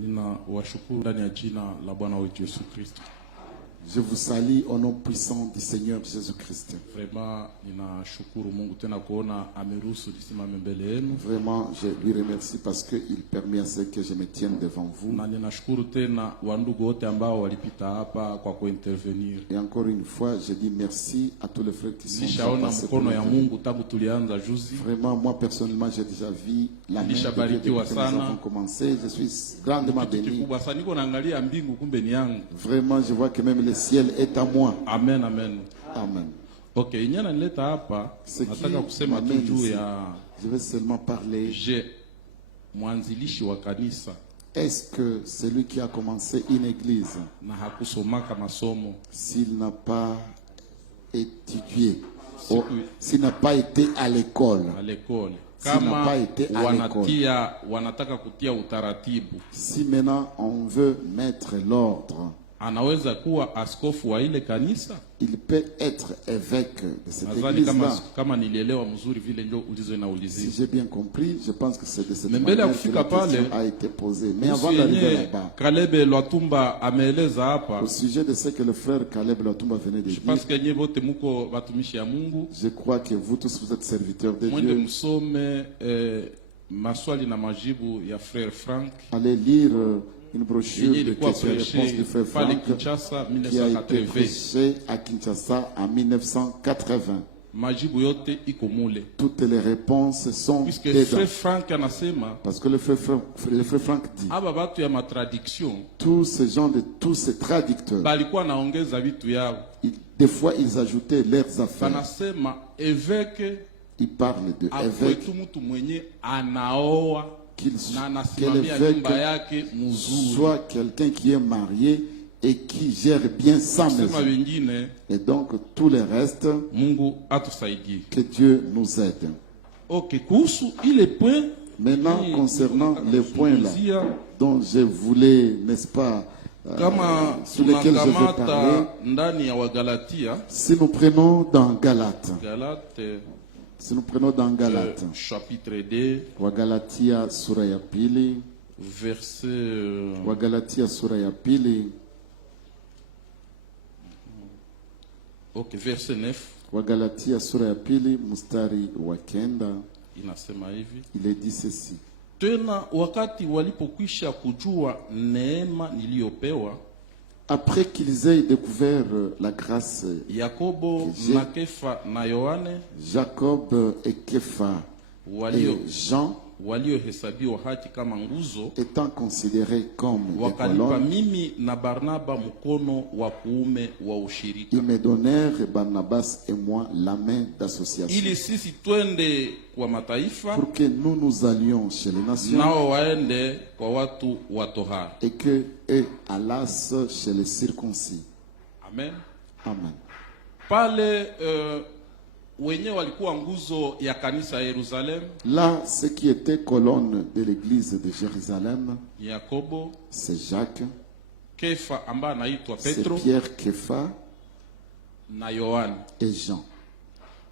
Ninawashukuru ndani ya jina la Bwana wetu Yesu Kristo. Je vous salue au nom puissant du Seigneur Jésus-Christ. Vraiment, ninashukuru Mungu tena kuona ameruhusu nisimame mbele yenu. Vraiment, je lui remercie parce qu'il permet à ce que je me tienne devant vous. Na ninashukuru tena wandugu wote ambao walipita hapa kwa kuintervenir. Et encore une fois, je dis merci à tous les frères qui sont Nishaona passés. mkono ya Mungu tangu tulianza juzi. Vraiment, moi personnellement, j'ai déjà vu la main de Dieu depuis que nous avons commencé. Je suis grandement béni. Vraiment, je vois que même le ciel est à moi. Amen, amen. Amen. Ok, inyana nileta hapa, nataka kusema tu juu ya je vais seulement parler. Mwanzilishi wa kanisa. Est-ce que celui qui a commencé une église, na hakusomaka masomo, s'il n'a pas étudié, s'il n'a pas été à l'école, kama wanataka kutia utaratibu, si maintenant on veut mettre l'ordre, anaweza kuwa askofu wa ile kanisa. Il peut être évêque de cette église-là. Si j'ai bien compris, je pense que c'est de cette manière que la question a été posée. Mais avant d'arriver là-bas, au sujet de ce que le frère Caleb Lwatumba venait de dire, je crois que vous tous, vous êtes serviteurs de Dieu. Allez lire une brochure de questions-réponses du frère Franck qui a été prêchée à Kinshasa en 1980. Toutes les réponses sont dedans. Parce que le frère Franck dit, tous ces gens, tous ces traducteurs, des fois ils ajoutaient leurs affaires. Ils parlent de évêque. Que l'évêque soit quelqu'un qui est marié et qui gère bien sa maison. Et donc tout le reste, que Dieu nous aide. Maintenant, concernant les points là dont je voulais, n'est-ce pas, sur lesquels je veux parler, si nous prenons dans Galates, chapitre 2, Wagalatia sura ya pili, verset Wagalatia sura ya pili, verset 9. Wagalatia sura ya pili mstari wa 9, inasema hivi. Il est dit ceci: tena wakati walipokwisha kujua neema niliyopewa, après qu'ils aient découvert la grâce, Yakobo na Kefa na Yohane, Jacob et Kefa et Jean, waliohesabiwa haki kama nguzo, étant considérés comme des wakalipa colonnes, mimi na Barnaba mkono wa kuume wa ushirika, ils me donnèrent, Barnabas et moi, la main d'association, ili sisi twende kwa mataifa, pour que nous allions chez les nations, nao waende kwa watu wa tohara, et que eux allassent chez les circoncis. Amen. Amen. Pale wenye walikuwa nguzo ya kanisa ya Yerusalem, là, ce qui était colonne de l'église de Jérusalem, Yakobo, c'est Jacques, Kefa ambaye anaitwa c'est Petro, Pierre, Kefa na Yohane. et Jean.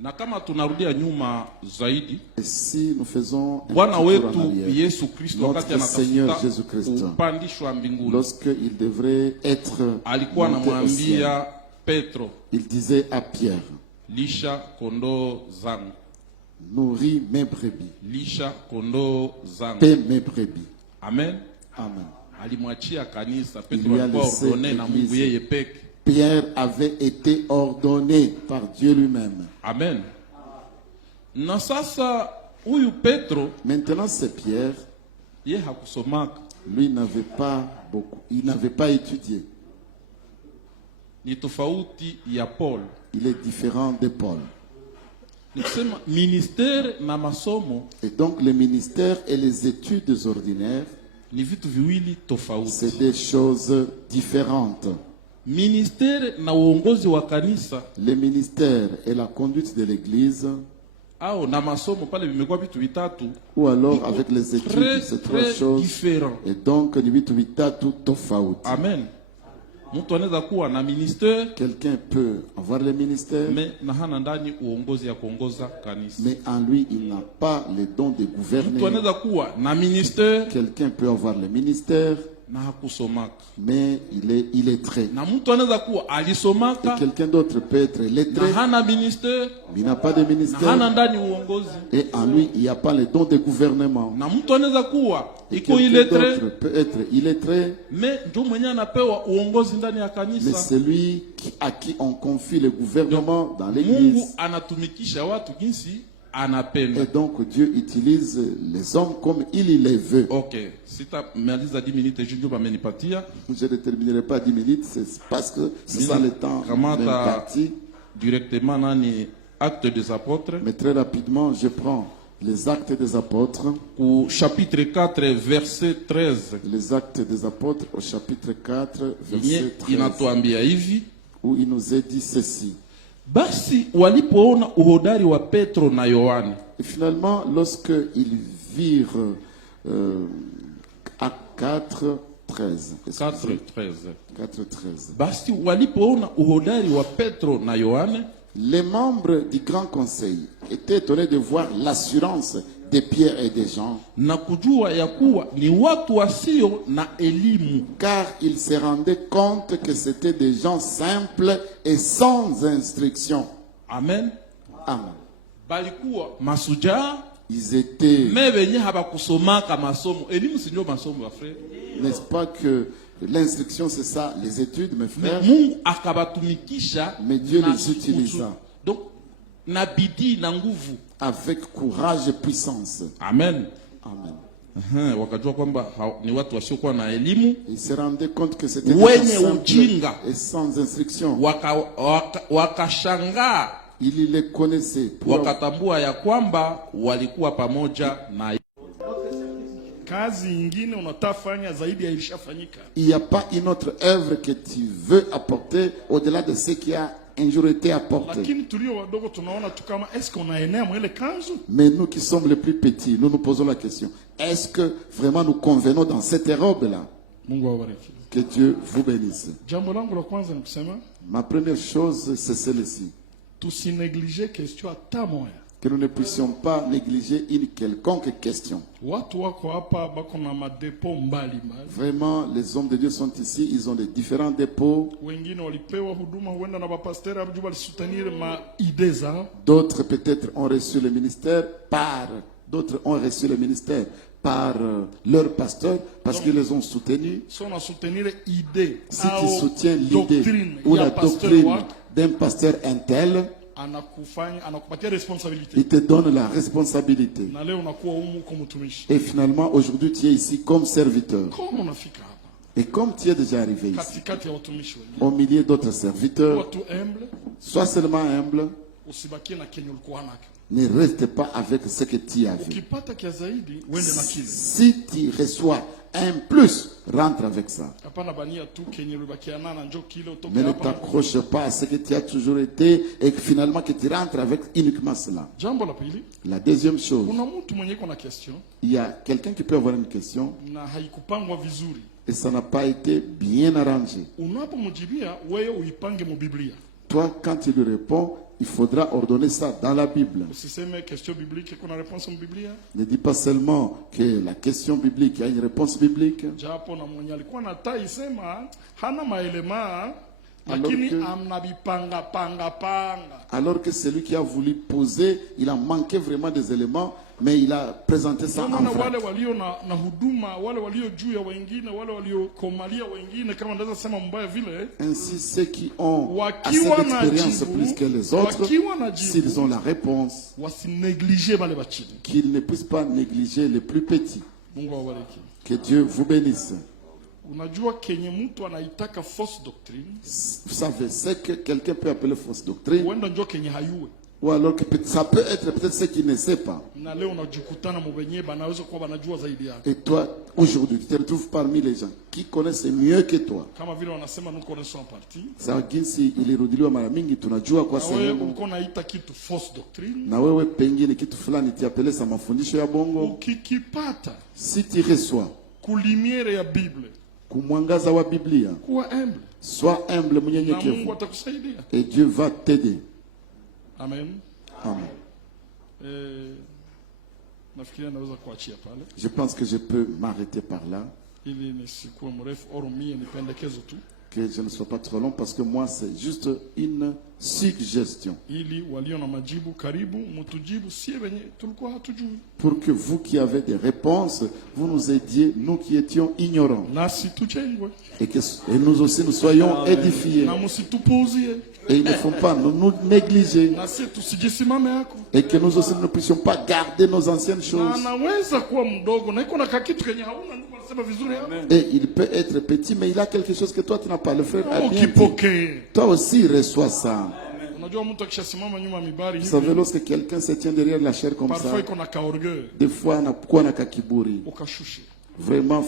Na kama tunarudia nyuma zaidi, Et si nous faisons un Bwana petit tour wetu en arrière, Yesu Kristo wakati notre Seigneur anatafuta Jésus-Christ, upandishwa mbinguni, lorsqu'il devrait être alikuwa monté au ciel, anamwambia Petro, il disait à Pierre, lisha kondoo zangu, nourris mes brebis, lisha kondoo zangu. paie mes brebis. Amen. Amen. Alimwachia kanisa. Il Petro lui a alikuwa laissé ordonné na Mungu l'église. yeye peke. Pierre avait été ordonné par Dieu lui-même. Amen. Na sasa huyu Petro, Maintenant c'est Pierre, yeye hakusomaka, lui n'avait pas beaucoup, il n'avait pas étudié. ni tofauti ya Paul. Il est différent de Paul. Nikusema ministere na masomo Et donc les ministères et les études ordinaires, ni vitu viwili tofauti. c'est des choses différentes. Ministere na uongozi wa kanisa Les ministères et la conduite de l'église, au na masomo pale vimekuwa vitu vitatu, ou alors avec les études, c'est trois choses. différents. Et donc ni vitu vitatu tofauti. Amen. Mtu anaweza kuwa na ministère. Quelqu'un peut avoir le ministère. Mais na hana ndani uongozi ya kuongoza kanisa. Mais en lui, il n'a pas le don de gouverner. Mtu anaweza kuwa na ministère. Quelqu'un peut avoir le ministère. Na hakusomaka. Mais il est très. Na mtu anaweza kuwa alisomaka. Et quelqu'un d'autre peut être lettré. Na hana ministère. Mais il n'a pas de ministère. Na hana ndani uongozi. Et en lui, il n'y a pas le don de gouvernement. Na mtu anaweza kuwa iko illettré. Peut être illettré. Mais ndio mwenye anapewa uongozi ndani ya kanisa. Mais celui à qui on confie le gouvernement dans l'église. Mungu anatumikisha watu jinsi anapenda. Et donc Dieu utilise les hommes comme il les veut. OK. Si tu maliza 10 minutes je ne terminerai pas 10 minutes, c'est parce que c'est ça le temps parti. Directement dans les Actes des Apôtres. Mais très rapidement, je prends les Actes des Apôtres. Au chapitre 4, verset 13. Les Actes des Apôtres au chapitre 4, verset 13. Où il nous est dit ceci. Basi walipoona uhodari wa Petro na Yohane. Et finalement, lorsque ils virent à 4:13. 4:13. Basi walipoona uhodari wa Petro na Yohane. Les membres du Grand Conseil étaient étonnés de voir l'assurance de Pierre et de Jean. Na kujua ya kuwa ni watu wasio na elimu. Car ils se rendaient compte que c'était des gens simples et sans instruction. Amen. Amen. Balikuwa masuja. Ils étaient. Mais venye habakusomaka masomo. Elimu si ndio masomo wa frère. N'est-ce pas que l'instruction c'est ça, les études, mes frères? Mungu akabatumikisha. Mais Dieu les utilisa. Donc na bidii na nguvu. Avec courage et puissance. Amen. Amen. Wakajua kwamba ni watu wasiokuwa na elimu. Ils se rendaient compte que c'était des gens simples et sans instruction. Wakashangaa. Ils les connaissaient. Wakatambua ya kwamba walikuwa pamoja na kazi nyingine unatafanya zaidi ya ilishafanyika. Il n'y a pas une autre œuvre que tu veux apporter au-delà de ce qui a un jour été apporté. Lakini tulio wadogo tunaona tu kama est-ce qu'on a enea mwele kanzu? Mais nous qui sommes les plus petits, nous nous posons la question. Est-ce que vraiment nous convenons dans cette robe-là? Mungu awabariki. Que Dieu vous bénisse. Jambo langu la kwanza ni kusema, ma première chose c'est celle-ci. Tusinegliger question hata moja. Que nous ne puissions pas négliger une quelconque question. Vraiment, les hommes de Dieu sont ici, ils ont des différents dépôts. D'autres peut-être ont reçu le ministère d'autres ont reçu le ministère par leur pasteur parce qu'ils les ont soutenus. Si tu soutiens l'idée ou la doctrine d'un pasteur intel, il te donne la responsabilité. Et finalement, aujourd'hui, tu es ici comme serviteur. Et comme tu es déjà arrivé ici, au milieu d'autres serviteurs, sois seulement humble. Ne reste pas avec ce que tu avais. Si tu reçois un plus, rentre avec ça. Mais ne t'accroche pas à ce que tu as toujours été et finalement que tu rentres avec uniquement cela. La deuxième chose, il y a quelqu'un qui peut avoir une question et ça n'a pas été bien arrangé. Toi, quand tu lui réponds, il faudra ordonner ça dans la Bible. Ne dis pas seulement que la question biblique a une réponse biblique. Alors que celui qui a voulu poser, il a manqué vraiment des éléments, mais il a présenté ça en vrac. Ainsi, ceux qui ont assez d'expérience plus que les autres, s'ils ont la réponse, qu'ils ne puissent pas négliger les plus petits. Que Dieu vous bénisse. Unajua kenye mtu anaitaka false doctrine. Vous savez, c'est que quelqu'un peut appeler fausse doctrine. Huenda njoo kenye hayue. Ou alors que ça peut être peut-être ce qu'il ne sait pas. Na leo unajikutana mwenyewe banaweza kuwa banajua zaidi yako. Et toi, aujourd'hui, tu te retrouves parmi les gens qui connaissent mieux que toi. Kama vile wanasema nous connaissons en partie. Sawa jinsi ilirudiliwa mara mingi tunajua kwa sehemu. Wewe uko naita kitu false doctrine. Na wewe pengine kitu fulani tiapeleza mafundisho ya bongo. Ukikipata. Si tu reçois kulimiere ya Bible. kumwangaza wa Biblia. Kuwa humble. Sois humble, Na mnyenyekevu. Mungu atakusaidia. Et Dieu va t'aider. Amen. Amen. Nafikiria naweza kuachia pale. Je pense que je peux m'arrêter par là. Ili nisikuwe mrefu, orumie ni pendekezo tu. Que je ne sois pas trop long parce que moi c'est juste une suggestion. Ili walio na majibu karibu mtujibu, sie wenye tulikuwa hatujui. Pour que vous qui avez des réponses, vous nous aidiez, nous qui étions ignorants. Nasi tujengwe. Et nous aussi nous soyons édifiés. Na msitupuuzie. Et il ne faut pas nous négliger. Nasi tusijisimame yako. Et que nous aussi ne puissions pas garder nos anciennes choses. Na anaweza kuwa mdogo na iko na kakitu kenye hauna, ndio nasema vizuri hapo. Et il peut être petit, mais il a quelque chose que toi tu n'as pas. Le frère a bien dit. Ukipokee. Toi aussi reçois ça. Unajua mtu akishasimama nyuma mibari Vous hivi. savez, lorsque quelqu'un se tient derrière la chair comme ça, Parfois iko na kaorgueil. des fois anakuwa na kakiburi. Ukashushe. Vraiment.